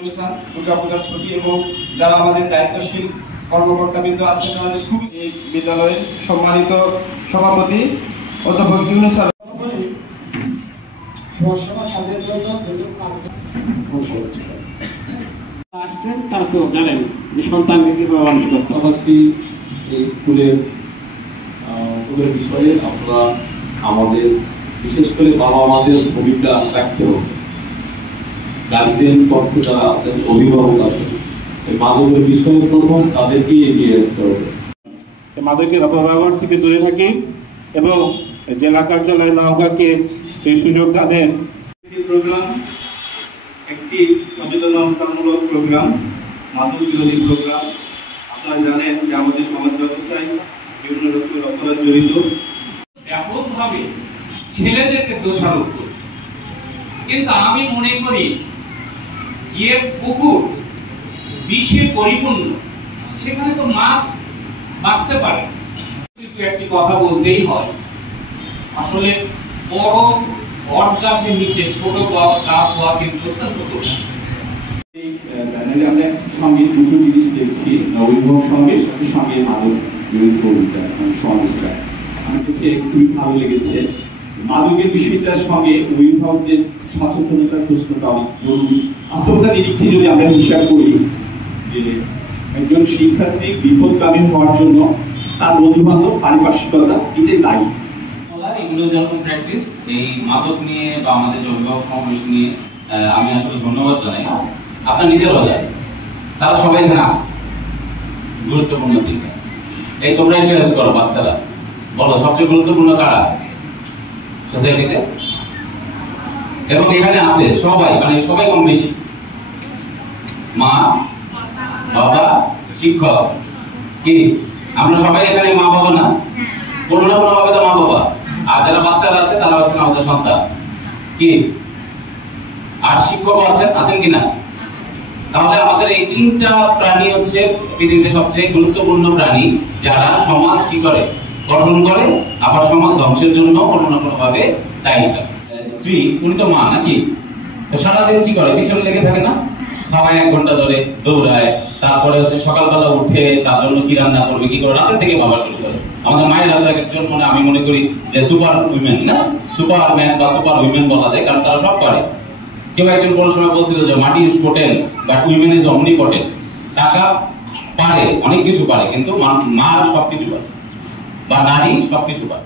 অনুষ্ঠান দুর্গাপূজার ছুটি এবং যারা আমাদের দায়িত্বশীল কর্মকর্তাবৃন্দ আছেন তাদের খুব এই বিদ্যালয়ের সম্মানিত সভাপতি অধ্যাপক ইউনুস জানেন যে সন্তানকে কিভাবে মানুষ করতে পাশাপাশি এই স্কুলের বিষয়ে আমরা আমাদের বিশেষ করে বাবা মাদের ভূমিকা রাখতে হবে। গার্জিয়ান পক্ষে যারা আছেন, অভিভাবক আছেন, এই মাদকের বিষয়ে প্রথম তাদেরকে এগিয়ে আসতে হবে। মাদকের অপব্যবহার থেকে দূরে থাকি এবং জেলা কার্যালয় নওগাঁকে এই সুযোগ তাদের প্রোগ্রাম একটি সচেতনতামূলক প্রোগ্রাম, মাদক বিরোধী প্রোগ্রাম। আপনারা জানেন যে আমাদের সমাজ ব্যবস্থায় বিভিন্ন রকমের অপরাধ জড়িত। ব্যাপকভাবে ছেলেদেরকে দোষারোপ করে, কিন্তু আমি মনে করি যে পুকুর বিষে পরিপূর্ণ সেখানে তো মাছ বাঁচতে পারে। কিন্তু একটি কথা বলতেই হয়, আসলে বড় বট গাছের নিচে ছোট গাছ হওয়া কিন্তু অত্যন্ত কঠিন। আমরা সঙ্গে দুটো জিনিস দেখছি, অভিভাবক সমাবেশ সঙ্গে মাদক বিরোধী অভিযান সমাবেশটা আমার কাছে খুবই ভালো লেগেছে। মাদকের বিষয়টার সঙ্গে অভিভাবকদের সচেতনতার প্রশ্নটা অনেক জরুরি। বাস্তবতার নিরিখে যদি আমরা হিসাব করি যে একজন শিক্ষার্থী বিপদগামী হওয়ার জন্য তার বন্ধু বান্ধব পারিপার্শ্বিকতা এটাই দায়ী। এগুলো যখন প্র্যাকটিস এই মাদক নিয়ে বা আমাদের যে অভিভাবক সমাবেশ নিয়ে আমি আসলে ধন্যবাদ জানাই। আপনার নিজেরও যায়, তারা সবাই এখানে আছে, গুরুত্বপূর্ণ দিক। এই তোমরা একটু হেল্প করো, বাচ্চারা বলো সবচেয়ে গুরুত্বপূর্ণ কারা সোসাইটিতে, এবং এখানে আছে সবাই, মানে সবাই কম বেশি, মা বাবা শিক্ষক। কি আমরা সবাই এখানে মা বাবা না? কোনো না কোনো ভাবে তো মা বাবা। আর যারা বাচ্চারা আছে তারা হচ্ছেন আমাদের সন্তান। কি আর শিক্ষক আছেন কিনা? তাহলে আমাদের এই তিনটা প্রাণী হচ্ছে পৃথিবীতে সবচেয়ে গুরুত্বপূর্ণ প্রাণী, যারা সমাজ কি করে, গঠন করে, আবার সমাজ ধ্বংসের জন্য কোনো না কোনো ভাবে দায়ী। স্ত্রী উনি তো মা নাকি, তো সারাদিন কি করে, পিছনে লেগে থাকে না, খাওয়ায় 1 ঘন্টা ধরে দৌড়ায়, তারপরে হচ্ছে সকালবেলা উঠে তার জন্য কি রান্না করবে, কি করে, রাতের থেকে ভাবা শুরু করে। আমাদের মায়ের হাতে একজন, মানে আমি মনে করি যে সুপার উইমেন, না সুপার ম্যান বা সুপার উইমেন বলা যায়, কারণ তারা সব পারে। কেউ একজন কোনো সময় বলছিল যে মাটি is potent but women is omnipotent. টাকা পারে, অনেক কিছু পারে, কিন্তু মা সবকিছু পারে, বা নারী সবকিছু পারে।